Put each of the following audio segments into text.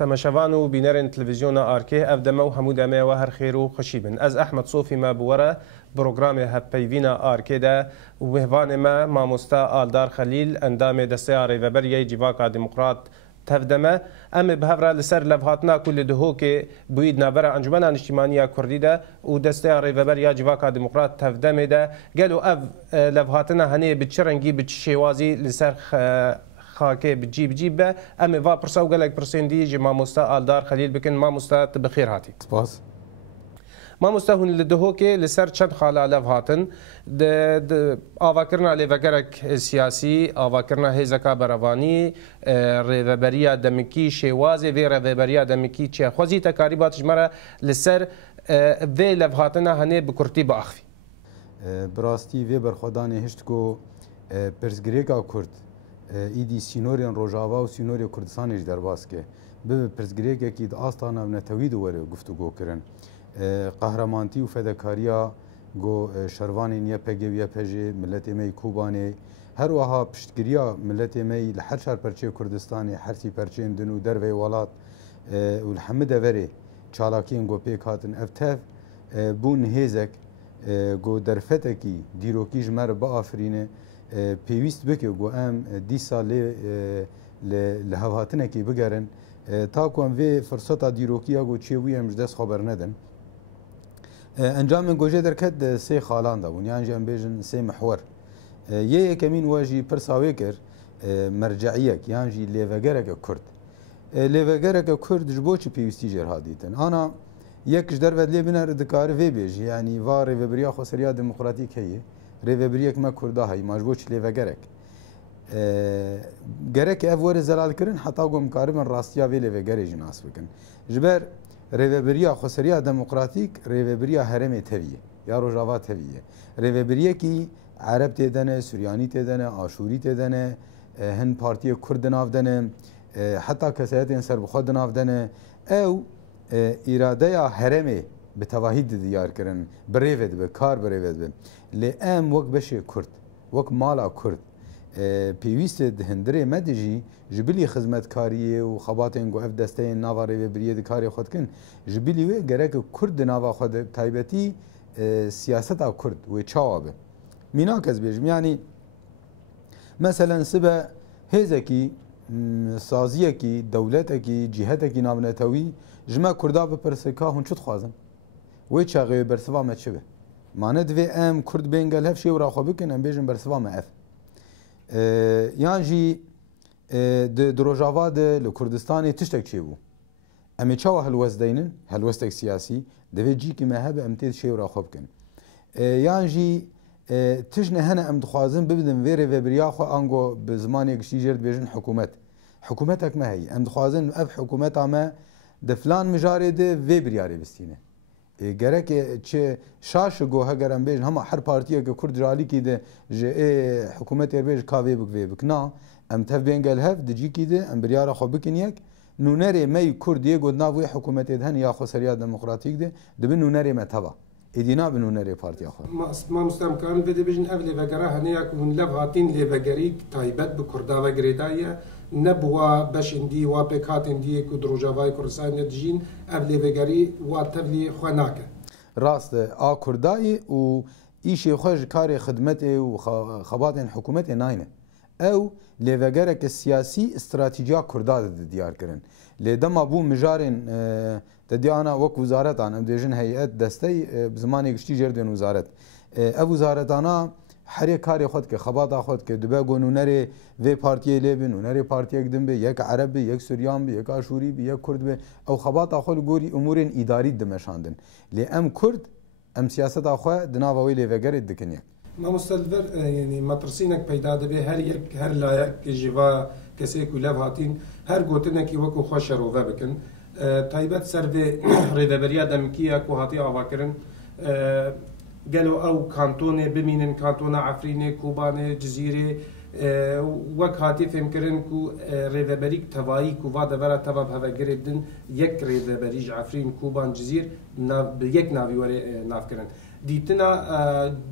تماشاوان و بینرین تلویزیون آرکی اف دمه و همو دمه و هر خیر و خوشی بن. از احمد صوفی ما بوره پروگرام هپیوین آرکی ده و مهوان ما ماموستا آلدار خلیل اندام دسته ریوبریای جیواکا دموکرات تفدمه ام بهفرا لسر لفهاتنا كل دهو که بوید نابرا انجمن اجتماعی کردی ده و دسته ریوبریا جیواکا دموکرات تفدمه ده گلو اف لفهاتنا هنی بچرنگی بچشوازی لسر خاكي بتجيب به أما فا برسا وقالك برسندي جي ماموستا آلدار خليل بكن ماموستا بخير هاتي سپاس ماموستا هون لدهوكي لسر چند خالا لف هاتن آواكرنا لفقرك سياسي آواكرنا هيزكا براواني ريفبريا دمكي شوازي في ريفبريا دمكي چه خوزي تكاريبات جمرة لسر في لف هاتنا هني بكرتي بأخفي براستي في برخوداني هشتكو برزگريكا كرد ایدی سینوریان روجاوا و سینوری کردستانیش در باز که به پرزگریه که آستانا نتوید وره گفتگو کردن قهرمانتی و فداکاریا گو شروانی نیا پگویا پجی ملت می کوبانی هر وها پشتگیریا ملت می لحر شهر پرچه کردستانی حرسی پرچه دنو در وی ولات و الحمد وره چالاکین گو پیک هاتن افتف بون هیزک گو درفته کی دیروکیج مر با آفرینه پیوست بکه گو ام دی سال لهواتنه کی بگرن تا کوم وی فرصتا دیروکیا گو چی وی امش دست خبر ندن انجام گوجه درکد سه خالان دا بون یعنی جام بیجن سه محور یه کمین واجی پرساوی کر مرجعیه یعنی جی لیوگرک کرد لیوگرک کرد جبو چی پیوستی جر هادیتن انا یک جدر ودلی بنر دکار وی بیج یعنی وار و بریا خسریا دموکراتیک هیه ریوبریک ما کرده های ماجبوش لیو گرک گرک افور زلال کردن حتی گم کاربن راستیا وی لیو گری جناس بکن جبر ریوبریا خسریا دموکراتیک ریوبریا هرم تهیه یا روجاوا تهیه ریوبریا کی عرب تدنه سوریانی تدنه آشوری تدنه هن پارتی کرد نافدنه حتی کسایت انسر بخود نافدنه او اراده هرم به توحید دیار کردن بریود به کار بریود به لام وک بشه کرد وک مالا کرد پیوست هندره مدجی جبلی خدمتکاری و خباتن گو اف دسته ناواره و برید کاری خود کن جبلی و گرک کرد ناوا خود تایبتی سیاست کرد و چاوابه مینا کس بیجم یعنی مثلا سبه هزکی سازیه کی دولت کی جهت کی نامنتوی جمع کردا به پرسکا هون چود خوازن و چاقی برسوا مچبه مانه دوی ام کرد بینگل هف شی ورا خو بکن ام بیجن برسوا ما اف یان جی د روجاوا د لکردستان تشتک چی بو ام چاو هلوزدینن هلوزتک سیاسی دوی جی کی مهب ام تید شی ورا خو بکن یان جی تجنه هنا ام دخوازن ببدن ویری و بریا خو انگو به زمانی گشتی جرد بیجن حکومتک ما هی ام دخوازن اف حکومت اما د فلان مجاری ده وی بریاری بستینه گرک چه شاش گو هگرم بیش هم هر پارتیه که کرد رالی کی ده ج حکومت بیش کاوی بک وی بک نا ام تف بینگل هف دجی کی ده ام بریار خو بکنیک نونری می کردیه گود ناوی حکومت دهن یا خسریا دموکراتیک ده دبن نونری متوا ادینا بنونری پارتی آخر ما مستم کان ویدی بیشن اولی وگره هنیا که هن لب هاتین لی وگری تایبت بکردا وگریدایه نبوا بشندی و بکاتندی که دروجاوای کردستان ندجین اولی وگری و تبلی خواناکه راست آ کردایی و ایشی خوش کار خدمت و خبات حکومت ناینه او لی وگره سیاسی استراتیجیا کردا دیار کرن لی دما بو مجارن تدیانا وک وزارت آن ام دیجن هیئت دستی بزمانی گشتی جردن وزارت او وزارتانا هر کاری خود که خبات خود که دبه گونونری و پارتی لیبن نونری پارتی کدم به یک عرب به یک سوریان به یک آشوری به یک کرد به او خبات خود گوری امور اداری دمشاندن لی ام کرد ام سیاست خو دناوی لی وگرد دکنیک ما مستلور یعنی مترسینک پیدا دبه هر لایق جوا کسی کلاب هاتین هر گوتنه کی وکو خوش روه بکن تایبت سر به ریدبریا دمکیه کو هاتی آواکرن قالوا او كانتون بمين كانتون عفرين كوبان جزيره وك هاتي فهم كرن كو ريفبريك تواي كوفا دبر تبا بها جردن يك ريفبريج عفرين كوبان جزير يك نافي وري ناف كرن دیتنا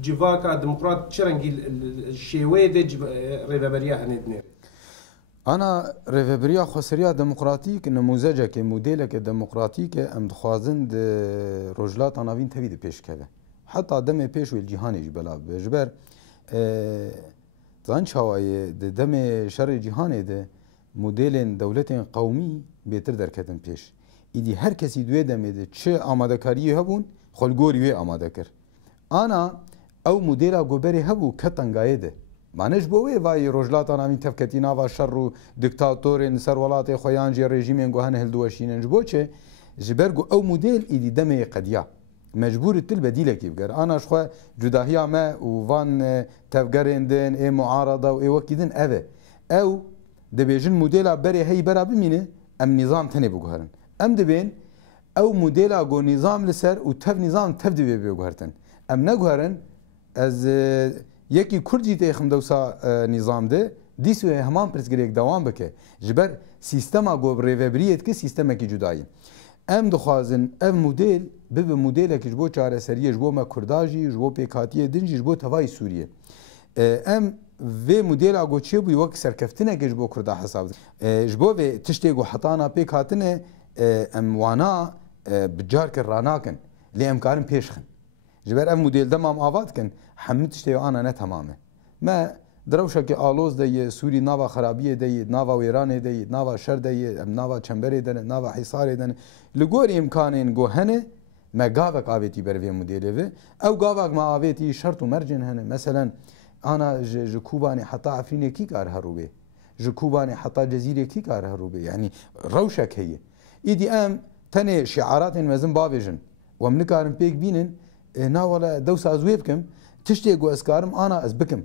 جواکا دموکرات چرنگی شیوه ده ریوبریا هنید نیر أنا ريفبريا خسريا ديمقراطيك نموذجة كموديلة كديمقراطيك أم دخوازن د رجلات أنا فين تبي بيش كذا حتى دم بيش والجهاني جبلا بجبر طبعا شواي دم شر الجهاني ده موديل دولة قومي بيتر دركتن بيش إدي هر كسي دوي دم ده چه آماده كاري هبون خلقوري وي آماده كر أنا أو موديلا جوبري هبو كتنگاي ده معنیش بوی وای رجلات آن همین تفکتی نوا شر و دکتاتورین سرولات خویان جی رژیم گوهن هلدوشینن جبو چه جبرگو او مدل ایدی دمه قدیا مجبور تل بدیله کی بگر آنش خو جداهیا ما و وان تفگرندن ای معارضه و ای وکیدن اوه او دبیجن مدل بری هی برا بمینه ام نظام تنه بگوهرن ام دبین او مدل گو نظام لسر و تف نظام تف دبی بگوهرتن ام نگوهرن از یکی کردی تیخم دوسا نظام ده دیسو همان پرسگریک دوام بکه جبر سیستما گو ریوبریت که سیستما کی جدایی ام دخوازن ام مدل به مدل که جبو چاره سریه جبو ما کرداجی جبو پیکاتیه دنجی جبو توای سوریه ام و مدل اگو چه بو وقت سرکفتنه که جبو کردا حساب جبو و تشتی گو حتانا پیکاتنه ام وانا بجار کرانا کن لی امکارن پیشخن جبر ام مدل دمام آواد کن حمد تشتي انا نه تمامه ما دروشه که آلوز دی سوری ناوا خرابیه دی ناوا ویرانه دی ناوا شر دی ناوا چنبره دی ناوا حصار دی لگور امکانین گوهنه ما گاوک آویتی بروی مدیره و او گاوک ما آویتی شرط و مرجن هنه مثلا انا جکوبانی حتی افرینه کی کار هروبه جکوبانی حتی جزیره کی کار هروبه يعني روشك هي ایدی ام تنه شعارات مزن بابجن ومنکارم پیک بینن ناولا دوسا ازویب کم تشتي جو اسكارم انا ازبكم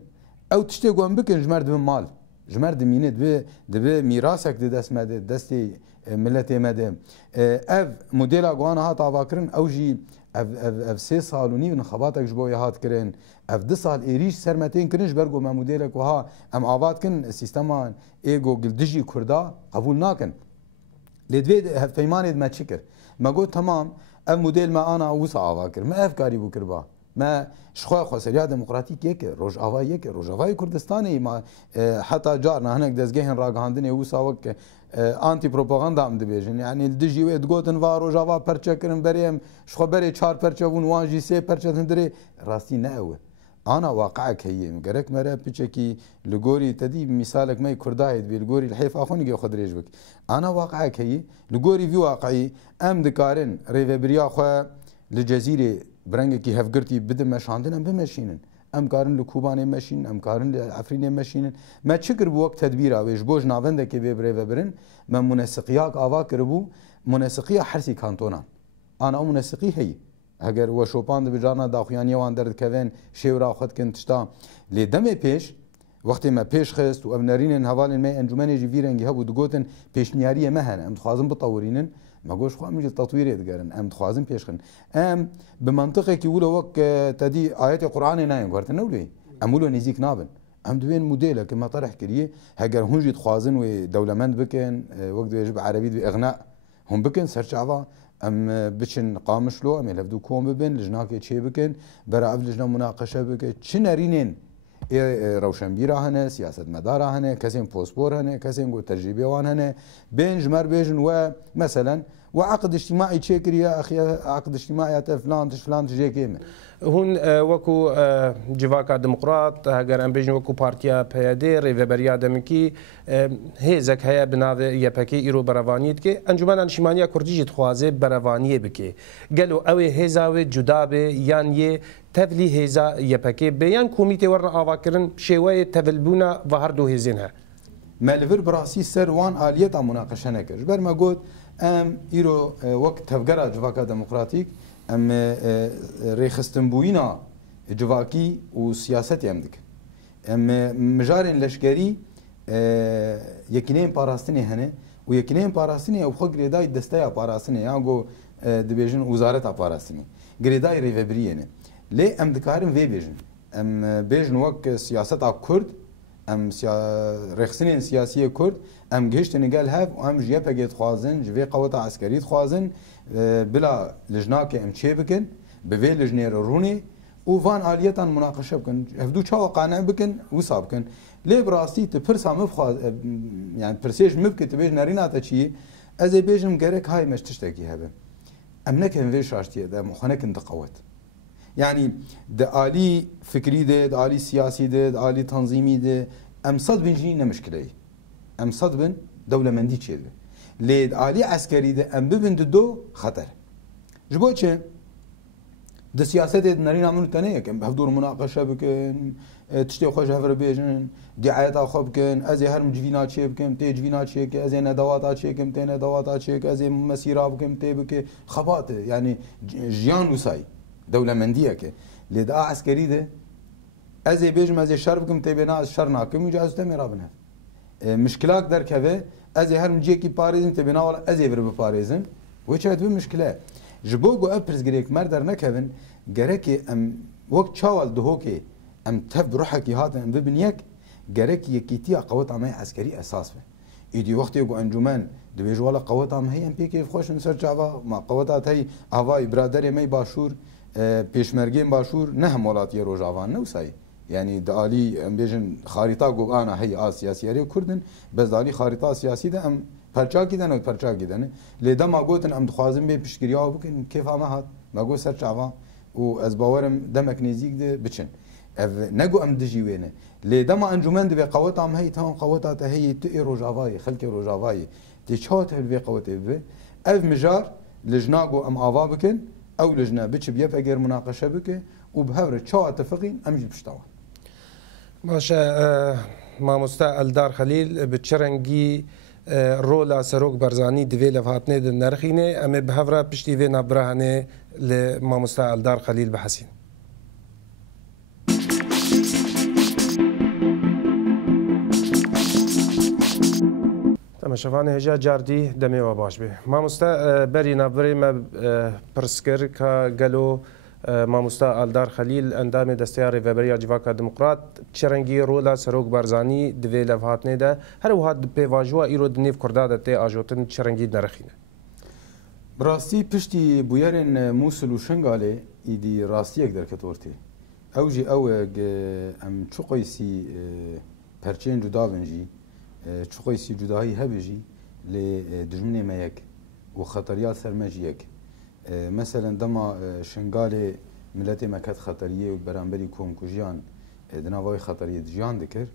او تشتي جو ام بكن جمرد مال جمرد مينت دبي ميراثك دست مد دستي ملتي مد اف موديل اغوانا هات افاكرن او جي اف 3 سالوني انخاباتك جبوي هات كرن اف 2 سال ايريش سرمتين كرنج برغو ما موديلك وها ام اواتكن سيستما ايجو جلدجي كردا قبول ناكن لدوي فيمان ما تشكر ما قلت تمام ام موديل ما انا وسع افاكر ما افكاري بو كربا ما شخواه خسريا ديمقراطيك يك روجاوا يك روجاوا كردستاني ما حتى جارنا هناك دزگهن راگاندن وسا وك انتي بروباغندا ام دبيجن يعني الدجي ويت گوتن وا روجاوا پرچكرن بريم شخو بري 4 پرچون وانجي 3 پرچن دري راستي ناوه انا واقعك هي مقرك مرا بيچكي لغوري تدي مثالك ما كردايد بالغوري الحيف اخوني خدريج بك انا واقعك هي لغوري في واقعي ام دكارن ريفبريا خو لجزيره برنگه کی هفگرتی بده مشاندن ام بمشینن ام کارن لکوبانه مشین ام کارن لعفرینه مشینن ما چکر بو وقت تدبیر اویش بوج ناونده که ببره وبرن ما منسقیاک آوا کربو منسقیا حرسی کانتونان انا او منسقی هی اگر و شوپاند بجانا داخیانی وان درد کوین شیورا خود کن تشتا لی دم پیش وقتی ما پیش خست و ابنرین حوالین ما انجمن جویرنگی هبو دگوتن پیشنیاری مهن ام خازم بتطورینن ما قوش خو امجل تطوير يدقرن ام تخوازن بيشخن ام بمنطقه كي ولا وك تدي ايات القران ناين قرت نولي امولو نزيك نابن ام دوين موديل كما طرح كريه هاجر هونجي تخوازن ودولمند بكن وقت يجب عربي باغناء هم بكن سرچاوا ام بچن قامش لو ام لفدو كوم ببن لجناك تشي بكن برا لجنا مناقشه بك چنرينين روشنبیرا هنه سیاست مدارا هنه کسیم پاسپور هنه کسیم گو تجربه وان هنه بینج مر بیجن و مثلا وعقد اجتماعي تشكر يا اخي عقد اجتماعي فلان تجيكيم هون وكو جواكا ديمقراط هاجر ام بيجن وكو بارتيا بيادي ريفبريا دمكي هيزك هيا بناو يبكي ايرو بروانيت كي انجمن انشمانيا كرديجي تخوازي بروانيه بكي قالوا اوي هيزاوي جدابه يان تفلي هيزا يبكي بيان كوميتي ورنا افاكرن شويه تفلبونا وهردو هيزينها مالفر براسي سر وان اليات مناقشه نكر جبر ما قلت ام ايرو وقت تفجر جواكا ديمقراطيك ام ريخستنبوينا جواكي وسياسه يمدك ام مجارن لشكري يكنين باراستني هنه ويكنين باراستني او خو غريداي دستايا باراستني ياغو دبيجن وزاره باراستني غريداي ريفبرينه لي ام دكارن في بيجن ام بيجن وك سياسه كرد ام رخصين سياسيه كرد ام گشتن قال هاف ام جيبه جيت خوازن جوي قوات عسكريه خوازن بلا لجناك ام تشي بكن بوي لجنير روني و وان آلیتان مناقشه بکن هفدو چاو قانع بکن وصا بکن لێ بڕاستی tu pirsa mibxwaz yani pirsêj mibke tu bêj nerîna te çi ez ê bêjim gerek hay me tiştekî hebe em nekin vê şaştiye de xwe nekin diqewet yani di alî fikrî de di alî siyasî de di alî tanzîmî de em sed bin jî ne mişkileyî em sed bin dewlemendî çê dibe lê di alî eskerî de em bibin di do xeter ji bo çi di siyasetê di nerîna min û te neyek em hevdûr munaqeşe bikin tiştê xwe ji hev re bêjin dîayeta xwe bikin ez ê her min civîna çê bikim tê civîna çêke ez ê nedewata çêkim tê nedewata çêke ez ê mesîra bikim tê bike xebat e yani jiyan wisa yî dewlemendiyek e lê di a eskerî de ez ê bêjim ez ê şer bikim tê bêna ez şer nakim îca ez demê rabin hev mişkilak derkeve ez ê her min ciyekî parêzim tê bêna wala ez ê vir biparêzim wê çi divê mişkile ji bo ku ev pirsgirêk mer dernekevin gerekê em wek çawal dihokê em tev bi ruhekî hatin em bibin yek gerekî yekîtiya qeweta me eskerî esas be îdî wextê ku encûmen dibêje wala qeweta me hey em pêkê xweşin ser çava ma qeweta te avayî biraderê me başûr pêşmergên başûr ne hem welatiye Rojava ne wisa yî yani di alî em bêjin xarîta gogana hey a siyasî Kurdin bez di alî xarîta siyasî de em perçakî de ne perçakî de ne lê dema gotin em dixwazin bê piştgiriya bikin kêfa me hat me got ser çava û ez bawerim demek nêzik de biçin ev negu em dijî wê ne lê dema encûmen dibe qeweta me hey tamam qeweta te heyî tu ê Rojavayê xelkê Rojavayê tê çawa te vê qewetê bibe ev mijar li jina got em ava bikin ew li jina biçi yepegêr munaqeşe bike û bi hev re çawa te fiqîn em jî pişta wan باشه مامۆستا ئەلدار خەلیل bi çi rengî rola Serok Barzanî divê levhatnê de nerxîne em ê bi hev re piştî vê navbira hene li mamosta Eldar Xelîl bihesîn. Temaşevanê hêja cardî demê we baş bê. Mamosta berî navbirê me pirs kir ka gelo مامۆستا ئەلدار خەلیل ئەندامێ دەستەیە ڕێڤەبەریya civaka demokrat çi rengî rola Serok Barzanî divê levhatnê de herwiha pêvajoya îro di nêv Kurda de tê ajotin çi rengî nerexîne. Bi rastî piştî bûyerên Mûsil û Şingalê îdî rastiyek derket ortê. Ew jî ew em çi qoysî perçeyên cuda bin jî çi qoysî cudahî hebe jî lê dijminê me yek û xeteriya ser me jî yek. مثلا دما شنگالê milletê me ket xeteriyê û beramberî komkujiyan di navayê xeteriyê jiyan dikir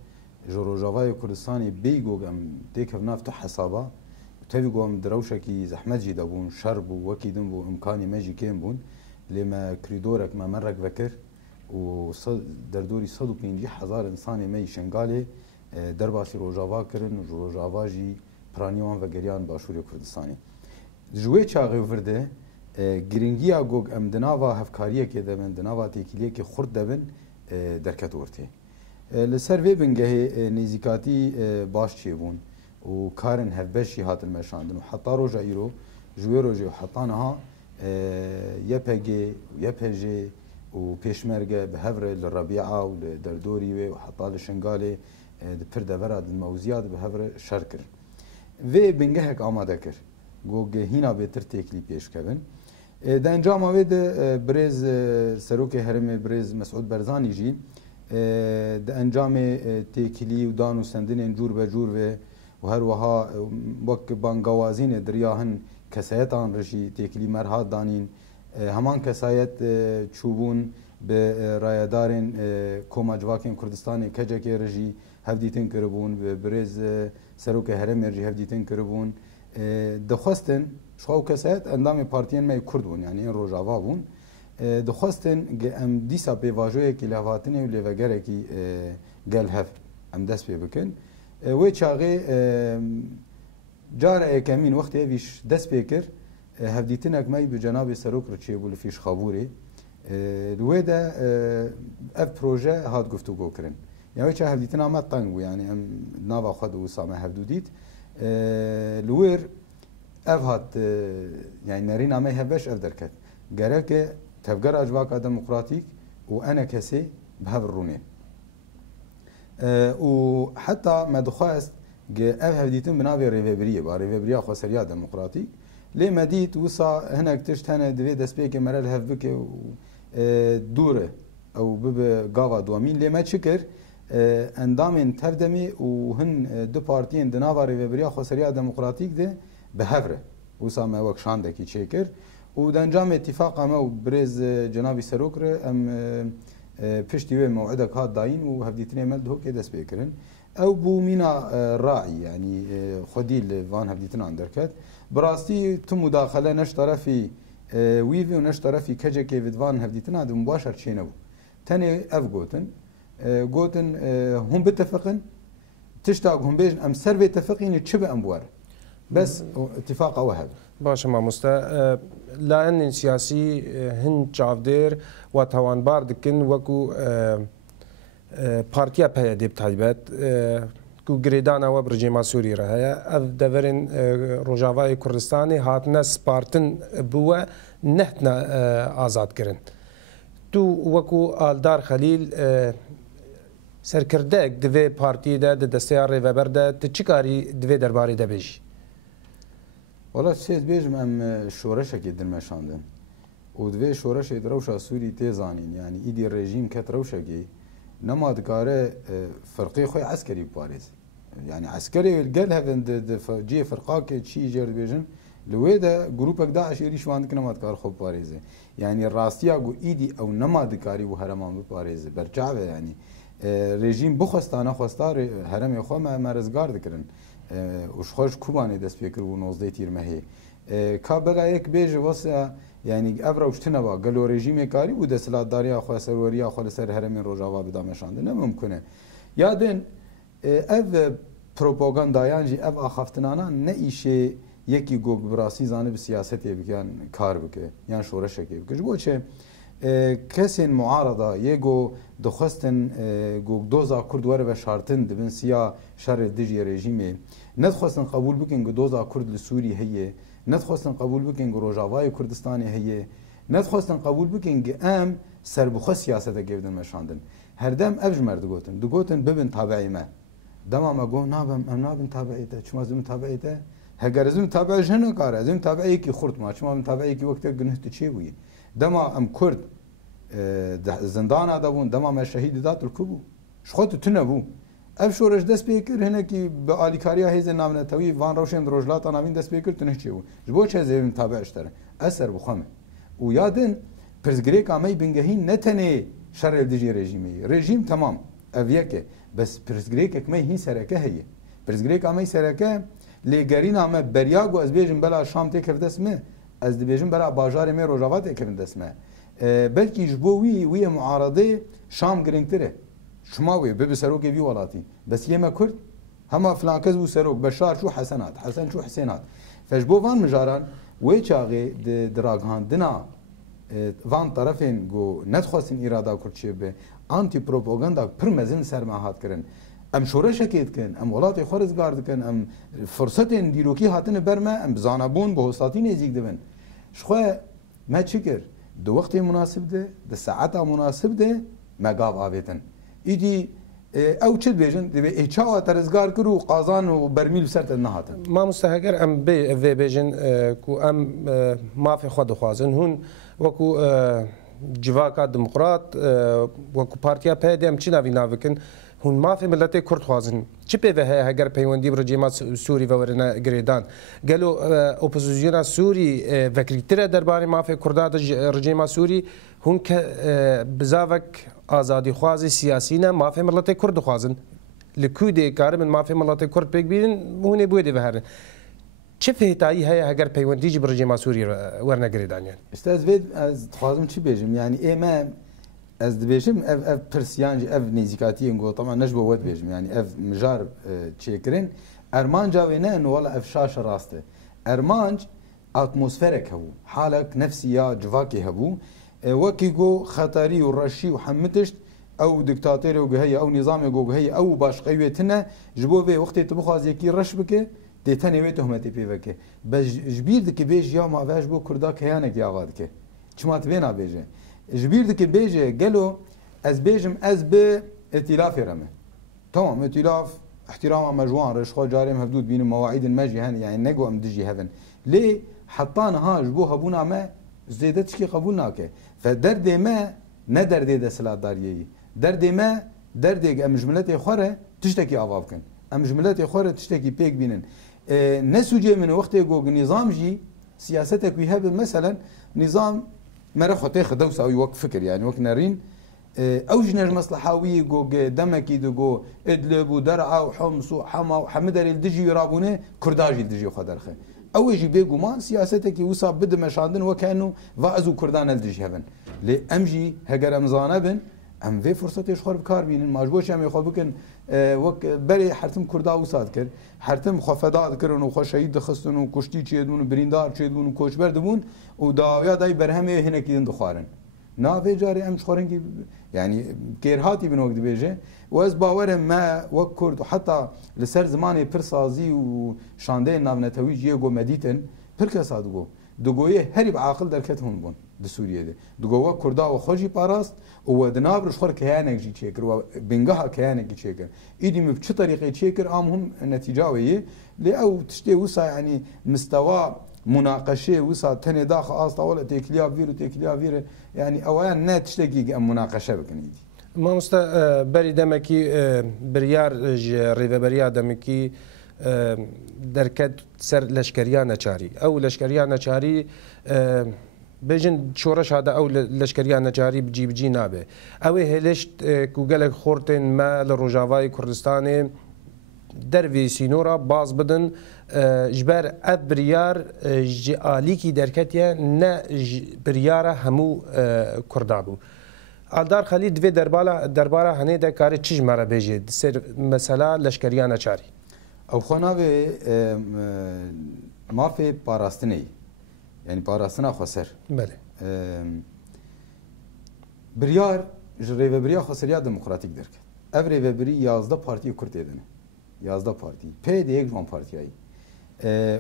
ji Rojavayê Kurdistanê bêyî gog em têkevna tu hesaba tevî got em di rewşekî zehmet jî debûn şer bû wekî din bû imkanê me jî kêm bûn lê me korîdorek me merrek vekir û derdorî 150,000 insanê me yî Şengalê derbasî Rojava kirin ji Rojava jî piranî wan vegeriyan Başûrê Kurdistanê ji wê çaxê vir de giringiya gog em di nava hevkariyekê de bin di nava têkiliyekê xurt debin derket ortê li ser vê bingehê nêzîkatî baş çêbûn û karên hevbeş jî hatin meşandin û heta roja îro ji wê rojê û heta niha YPG YPJ û pêşmerge bi hev re li Rebîa û li derdorî wê û heta li Şingalê di pir devera di mewziya di bi hev re şer kirin vê bingehek amade kir gog hîna bêtir têkilî pêşkevin di encama wê de birêz Serokê Herêmê birêz Mesûd Barzanî jî di encamê têkilî û dan û sendinên cûr be cûr ve û her wiha wek bangewazînê diriya hin kesayetan re jî têkilî merhat danîn heman kesayet çûbûn bi rayedarên Koma Civakên Kurdistanê kecekê re jî hevdîtin kiribûn bi birêz Serokê Herêmê jî hevdîtin kiribûn dixwestin şaw kesayet endamê partiyên me Kurd bûn yani ên Rojava bûn dixwestin em dîsa pêvajoyekî levhatinê û lêvegerekî gelhev em dest pê bikin wê çaxê cara yekemîn wextê evî dest pê kir hevdîtinek me bi cenabê Serok re çêbû li Fîşxabûrê li wê de ev proje hat guftûgo kirin yani wê ça hevdîtina me teng bû yani em nava xwe di wisa me hevdû dît li wêr ev hat yani nerîna me hevbeş ev derket gereke tevgera civaka demokratîk û ene kesê bi hev rûnê û heta me dixwest ev hevdîtin bi navê rêveberiye ba rêveberiya xweseriya demokratîk lê me dît wisa hinek tişt hene divê destpêkê mere li hev bike û dûr e او بب گاوا دومین لما چکر اندامن تفدمی و هن دو پارتین دناوا ریوبریا خسریا دموکراتیک ده به هفره وسام وک شاندکی چکر و دنجام اتفاق ما برز جنابی سروکر ام پشتی و موعده کات داین و هفدیتنی مل دو که دست بکرن او بو مینا راعی یعنی خودی وان هفدیتن اندرکت براستی تو مداخله نش طرفی ویوی و نش طرفی کجا که وان هفدیتن اد مباشر چینه بو تنی اف گوتن هم بتفقن تشتاق هم بيجن ام سر بيتفقين تشبه امبوار بس اتفاق او هذا باشه ماموستا لان سیاسی هن چاودر و توانبار دکن وکو پارتیا پیاده بتایبت کو گریدان و برجما سوری راه اف دورن روجاوای کردستانی هاتنا سپارتن بو نهتنا آزاد کرن تو وکو آلدار خلیل سرکردک دوی پارتی ده دستیار ریوبر ده چیکاری دوی درباری ده بیجی؟ والله سیز بیجم ام شورش که درمشاندن و دوی شورش دروشا سوری تیزانین یعنی ایدی رژیم کت روشا که نمادکاره فرقی خوی عسکری بپاريز يعني عسكري قال هذا جي فرقا كي شي جرد بيجن لوي ده جروبك داعش يريش واندك نمادكار خوب باريزه يعني الراستيا جو ايدي او نمادكاري وهرمان باريزه برجعه يعني رژیم بخواستانه خواستار هرم خو ما رزگار دکرن وش خوش کوبانی دست فکر و 19 تیر مهی کابلا یک بیج واسه یعنی ابروشتنه با گلو رژیم کاری بود سلطداری خو سروریا خو سر هرم روجاوا بدامشانده نه ممکنه یادن اف پروپاگاندا یعنی اف اخفتنانا نه ایشه یکی گوگ براسی زانه به سیاست بکن کار بکه یعنی شورش کی بکه جو چه کسین معارضه یگو دخواستن گوگ دوزا کرد وره و شارتن دبن سیا شر دیجی رژیمه ندخواستن قبول بکن گو دوزا کرد لسوری هیه ندخواستن قبول بکن گو روجاوای کردستانی هیه ندخواستن قبول بکن گو ام سربخوا سیاسته گفتن مشاندن هر دم افج مرد گوتن دو گوتن ببن تابعی ما دما ما گو نابم ام نابن تابعیته چما زم تابعیته هگر ازم تابع جنو کار ازم تابعی کی خورد ما چما تابعی کی وقت گنهت چی بوی دما ام کرد زندان آدابون دما ما شهید داد الکبو شخوت تنبو اف شورش دست بیکر هنه کی به آلیکاریا هیز نامنتوی وان روشن روجلات نامین دست بیکر تنه چی بو جبو چه زیم تابعش تره اثر بخمه و یادن پرزگری کامی بنگهین نتنه شر دیجی رژیم تمام اویکه بس پرزگری کمی هی سرکه هیه پرزگری کامی سرکه لگرین همه بریاگو از بیجن بلا شام تکرد اسمه از بیجن بلا باجار می روجاوا تکرد اسمه بلکه جبوی وی معارضه شام گرینگتره شماوی به سروک وی ولاتی بس یما کرد هما فلان کس بو سروک بشار شو حسنات حسن شو حسینات فجبو وان مجاران وی چاغه دراغان دنا وان طرفین گو ندخواستن اراده کرد چه به آنتی پروپاگاندا پرمزن سرماهات کرن ام شورش کید کن ام ولات خارزگار کن ام فرصت دیروکی هاتن برما ام زانبون به هستاتی نزدیک دبن شخو ما چیکر دو وقت مناسب ده د ساعت مناسب ده مگاو آویتن ایدی او چه بیجن دی اچا ترزگار کرو قازان و برمیل سرت نهاتن ما مستحقر ام بی بیجن کو ام ما في خود خوازن هون وکو جواکا دموکرات وکو پارتیا پیدم چی ناوی ناوکن هون ما في ملت کرد خوازن چی پیوه هگر پیوندی برجیما سوری و ورنا گریدان گلو اپوزیسیون سوری وکریتره درباره ما في کرداد رجیما سوری هون که بزاوک آزادی خوازی سیاسی نه ما في ملت کرد خوازن لکودی کار من ما في ملت کرد پیک بیرن هون بودی بهرن چه فهتایی هی اگر پیوندی جبر رژیم سوری ورنه گریدانیان استاد وید از خوازم چی بیجم یعنی ایما از بیجم اف پرسیانج اف نزیکاتی انگو طبعا نجبو ود بیجم یعنی اف مجار چیکرین ارمان جاوینه نو ولا اف شاشه راسته ارمانج اتمسفرك هبو حالك نفسيه جواكي هبو وكي جو خطري ورشي وحمتشت او دكتاتوري وهي او نظام وهي او باش قويتنا جبو به وقت تبخواز يكي رش بك دیتنی وی تهمتی پیوکه بس جبیر دکی بیج یا ما ویش بو کردا کیانه کی آواد که چمات بینا بیجه جبیر دکی بیجه گلو از بیجم از به ائتلاف رمه تمام ائتلاف احترام مجوان رش خو جارم حدود بین مواعيد المجي هن يعني نگو ام دجي هذن ليه حطانا ها جبو هبونا ما زيدت کی قبول ناکه فدرد ما نه دردی دسلاتداریه دردی ما دردی ام جملت خوره تشتکی آواب کن ام جملت خوره تشتکی پیک بینن نسوجه من وقت گوگ نظام جی سیاست کوي هب مثلا نظام مره خطه خدو سوي وقت فكر يعني وقت نارين او جنر مصلحاوي جوج دمكي دغو ادلب ودرعا وحمص وحما وحمد الدجي يرابونه كرداجي الدجي خدرخه او يجي بيغومان سياستك يوصى بد مشاندن وكانه فازو كردان الدجي هبن لامجي هجر امزانه بن ام في فرصه يشخر بكار بين ماجبوش ام يخو بكن وك بري حرتم كردا وساد كر حرتم خفدات كرن و شهيد خستن و كشتي چيدون بريندار چيدون کوچبر دبون و داويا داي برهم هنه كيدن دخارن نافي جاري ام شخورن كي يعني كيرهاتي بن وقت بيجي واز باور ما وكرد وحتى لسر زماني برسازي وشاندين نافنتوي جيغو مديتن بركسادغو دغويه هرب عاقل دركتهم بون بسوريا ده دغوا كردا وخوجي باراست ودنابر شخور كيانك جي تشيكر وبنغها كيانك تشيكر ايدي بچ طريقه تشيكر امهم النتيجه وهي لاو تشتي وسا يعني مستوى مناقشه وسا تني داخل اصلا ولا تكليا فيرو تكليا فير يعني اوان نت تشتكي مناقشه بكنيدي ما مستا بري دمكي بريار ريفبريا دمكي دركت سر لشكريانا چاري او لشكريانا چاري بيجن شورش هذا او لشكريانا چاري بجي نابه او هلشت كوغلك خورتن ما لروجاواي كردستاني دروي سينورا باز بدن جبر ابريار جاليكي دركتيا نا بريارا همو كردابو آلدار خلیل دوی درباره هنه ده کاری چیز مرا بیجه سر مثلا لشکریان چاری او خوانا به مافی پاراستنی یعنی پاراستنا خسر بله بریار جری و بریا خسریا دموکراتیک درک اوری و بری 11 پارتی کرد دیدن 11 پارتی پی دی یک جوان پارتیایی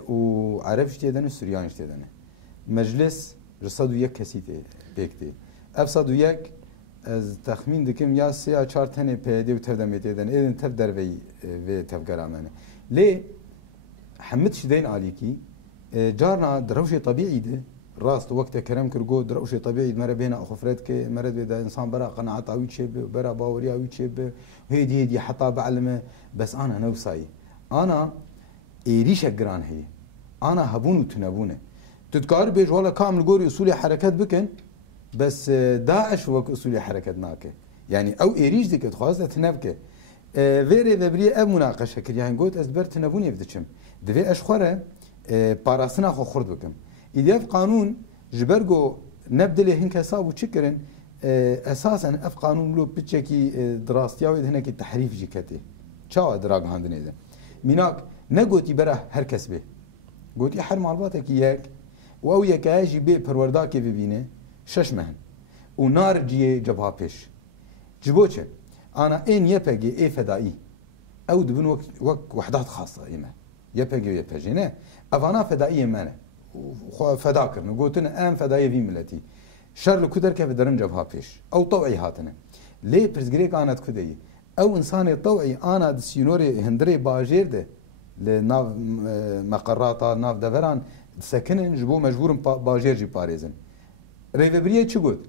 و عربش دیدن سوریانش دیدن مجلس رصد یک کسی بیکتی افساد یک از تخمین دکم یا 3 یا 4 تنه پیدا و تردم میتیدن ایدن تر دروی و تفکرامنه لی حمد شدین علی کی جارنا دروش طبیعی ده راست وقت کرم کرگو دروش طبیعی مره بین اخفرت که مرد به انسان برا قناعت اوی چه برا باوری اوی چه هدي حتى بعلمه بس انا نوصاي انا ايريش جران هي انا هبون وتنبونه تذكر بيج ولا كامل قوري اصول حركات بكن بس داعش وك اصول حركات ناكه يعني او ايريش ديك تخواز تنبكه فيري فبري اب مناقشه كر يعني قلت ازبر تنبوني بدچم دفي اشخره باراسنا خو خرد بكم ايديف قانون جبرجو نبدل هنك حساب وشكرن اساسا اف قانون لو بتشكي دراستيا ود هناك التحريف جيكتي تشا دراغ هاندني ده ميناك نغوتي برا هر كسبه غوتي حر معلوماتك ياك او يكاجي بي پرورداك ببينه شش مهن ونار جي جبهه پیش جبوچه انا ان يبغي اي فدائي او دبن وقت وحدات خاصه ايما يبغي يبغينا افانا فدائيه منه فداكر نقولتنا ام فدائيه في ملتي شر لكودر كيف درن جبهه پیش او طوعي هاتنا ليه برزغريك انات كودي او انسان طوعي انا دسينوري هندري باجير ده لناف مقراتا ناف دفران سكنن جبو مجبور باجير جي باريزن ريفبريه چه قلت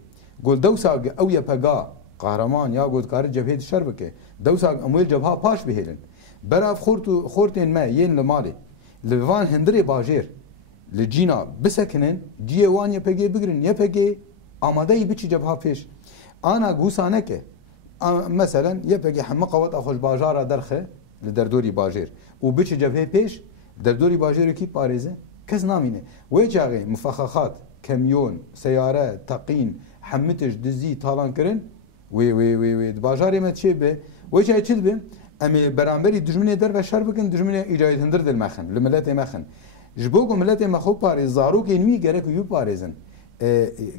قول دوساق او يبقى قهرمان يا قلت كار جبهه شربكه دوساق امويل جبهه باش بهيرن براف خورتين ما ين لمالي لفان هندري باجير لجينا بسكنن جيوان يبقى بگرن يبقى آماده بچی جبهه پیش انا گوسانه که مثلا يبقى حمقه وقت اخوش باجارا درخه لدردوري باجير و بچی جبهه پیش دردوري باجير کی پاريزه کس نامینه ويجاغي مفخخات كاميون سياره تقين حمتش دزي طالان کرن وي باجاري ما تشبه ويجاي تشبه امي برامبري دجمنه در و شر بكن دجمنه ايجاد هندر دل مخن لملت مخن جبوگو ملت مخو پاريز زارو که نوی گرک یو پاريزن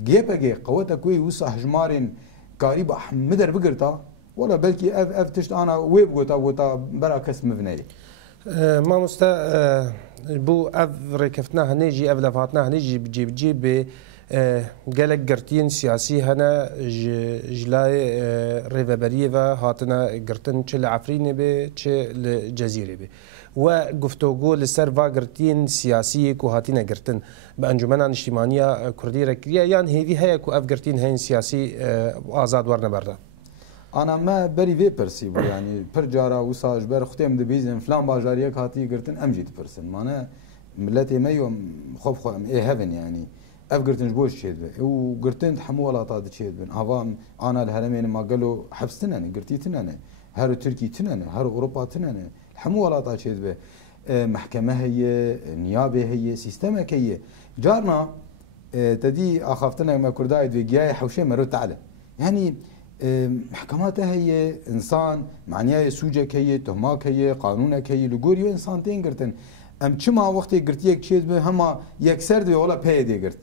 جيبه قوتها كوي وسع حجمارين قريبه مدر بقرتا ولا بلكي اف تشت انا ويب قوتا برا كسم مبني ما مستا بو اف ركفتنا هنيجي اف لفاتنا هنيجي بجيب gelek girtiyên siyasî hene ji layê rêveberiyê ve hatine girtin çi li Efrînê bê çi li Cezîrê bê. We guftogû li ser va girtiyên siyasiyê ku hatine girtin bi Encumena Niştimaniya Kurdî re kiriye yan hêvî heye ku ev girtiyên heyên siyasî azad werne berdan. Ana me berî vê pirsî bû yani pir cara wisa ji ber xutê em dibîzin filan bajariyek hatiye girtin em jî dipirsin. Mane milletê me yo xwe xwe em ê hevin yani. Ev girtin ji bo çi çê dibe. Ew girtin hemû welata diçê dibin. Hava ana li herêmê ma gelo hebs tinene, girtî tinene. Her Tirkî tinene, her Ewropa tinene. Hemû welata çê dibe. Mehkeme heye, niyabê heye, sîstemek heye. Carna tedî axaftinek me Kurdayê divê giyayê hewşê me ro teile. Yani محکمات هیه انسان معنیه سوجک هیه تهماک هیه قانونک هیه لگوریو انسان تین گرتن ام چما وقتی گرتی یک چیز به همه یک سر دوی ولا پیدا گرت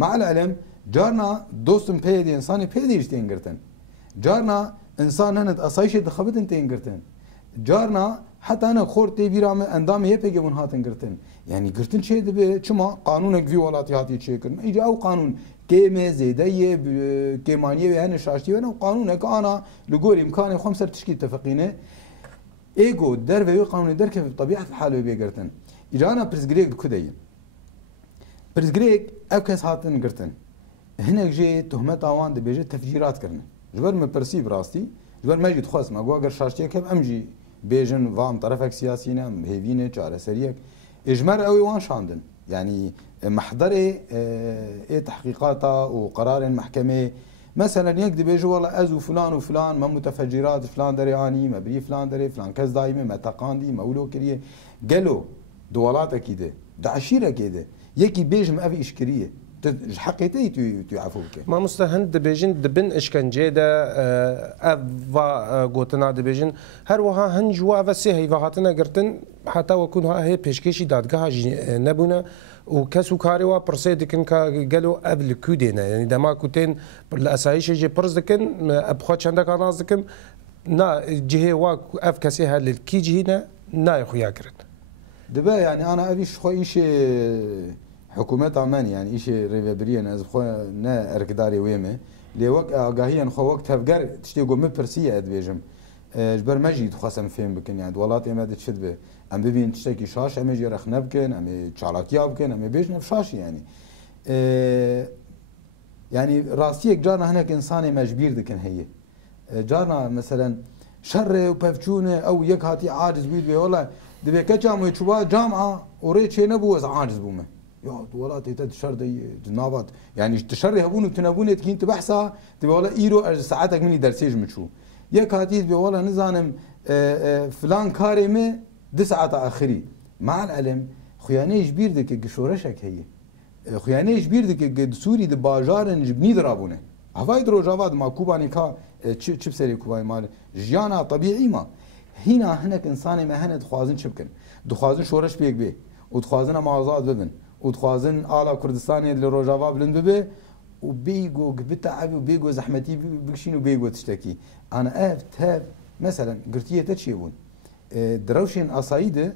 مع العلم جارنا دوستم پیدا انسانی پیدایش تین گرتن جارنا انسان هند اسایش دخبتن تین گرتن جارنا حتی انا خورتی بیرام اندام هی پیگه من هاتن گرتن یعنی گرتن چه به چما قانونک وی ولاتی هاتی چه کردن ایجا او قانون كيمه زيديه كيمانيه يعني شاشتي وانا قانون انا لقول امكاني خمسه تشكيل اتفاقينه ايجو دربه قانون دركه بطبيعه حاله بيقرتن اجانا برزغريك كدي برزغريك او كاس هاتن قرتن هنا جي تهمه اوان دي بيجي تفجيرات كرنا جبر ما برسي براستي جبر ما جيت خاص ما اگر شاشتي كم امجي بيجن فام طرفك سياسينا هيفينه جاره سريك اجمر او وان شاندن يعني محضري تحقيقاتها وقرار المحكمة مثلا يكذب يجي والله أزو فلان وفلان ما متفجرات فلان درياني ما بري فلان دري فلان كز دايمة ما تقاندي ما ولو كريه قالوا دولاتك كده دعشيرة كده يكي بيجم أبي إشكرية حقيقتي تعرفوك ما مستهند دبيجن دبن إشكنجة ده أفا قوتنا دبيجن هر وها هنجوا أفسي هي فهاتنا قرتن حتى وكونها هي بيشكيشي دادقها نبونا وكسو كاريوا برسيدكن كقالوا قبل كودينا يعني دما كوتين الاسايش جي برزدكن ابخوت عندك نازدكم نا جهه واك اف كسيها للكي جهنا نا يخويا كرت دبا يعني انا ابيش خوي شي حكومه عمان يعني شيء ريفابريا از خو نا اركداري ويمه لي وقت اغاهيا خو وقت تفكر تشتي قوم برسيه ادبيجم جبر مجيد خاصم فين بكن يعني دولات ما تشد به ام ببین تشتكي شاش ام جي رخ نبكن ام چالاكيا بكن ام بيجن بشاش يعني يعني راستيك جارنا هناك انسان مجبير دكن هي جارنا مثلا شر وبفجونه او يك هاتي عاجز بيد والله دبي كجام ويشوا جامعه وريتش نبو عاجز بومه يا دولات تشر دي جنابات يعني تشر هبون وتنبون تكين تبحثها تبي والله ايرو ساعتك مني درسيج مشو يك هاتي تبي والله نزانم فلان كارمه 2 ساعات آخری مع العلم خیانه جبیر دکه گشورشک هیه خیانه جبیر دکه دسوری د باجارن جبنی درابونه هوای دروجاواد ما کوبانی کا چپ سری کوبای مال جیانا طبیعی ما هنا هناك انسان ما هند خوازن چبکن دخوازن شورش بیگ بی و دخوازن آزاد ببن و دخوازن آلا کردستانی لروجاوا بلند ببه و بیگو بتعب و بیگو زحمتی بکشین و بیگو تشتکی انا تاب مثلا قرتيه تشيبون دروشين أصايده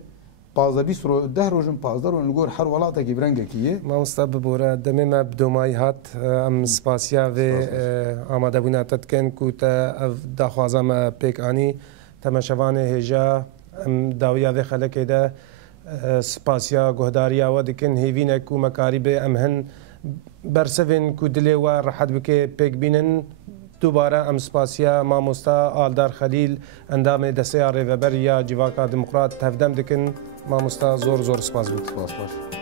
بازا بيسرو ده روجن بازدار ونقول حر ولاتا كبرنجا كيه ما مستقبل بورا دمما بدوماي هات ام سباسيا في آماده بنا تتكن كوتا داخوازا ما بيك اني تماشوانه هجا ام داويا في خلق ده سباسيا گهداريا ودكن هيفينا كو مكاريب ام هن برسفن كو دلي ورحد بك بيك بينن دوباره ام سپاسیا ماموستا آلدار خلیل اندام دسته ریوبریا جواکا دموکرات تفدم دکن ماموستا زور سپاس بود.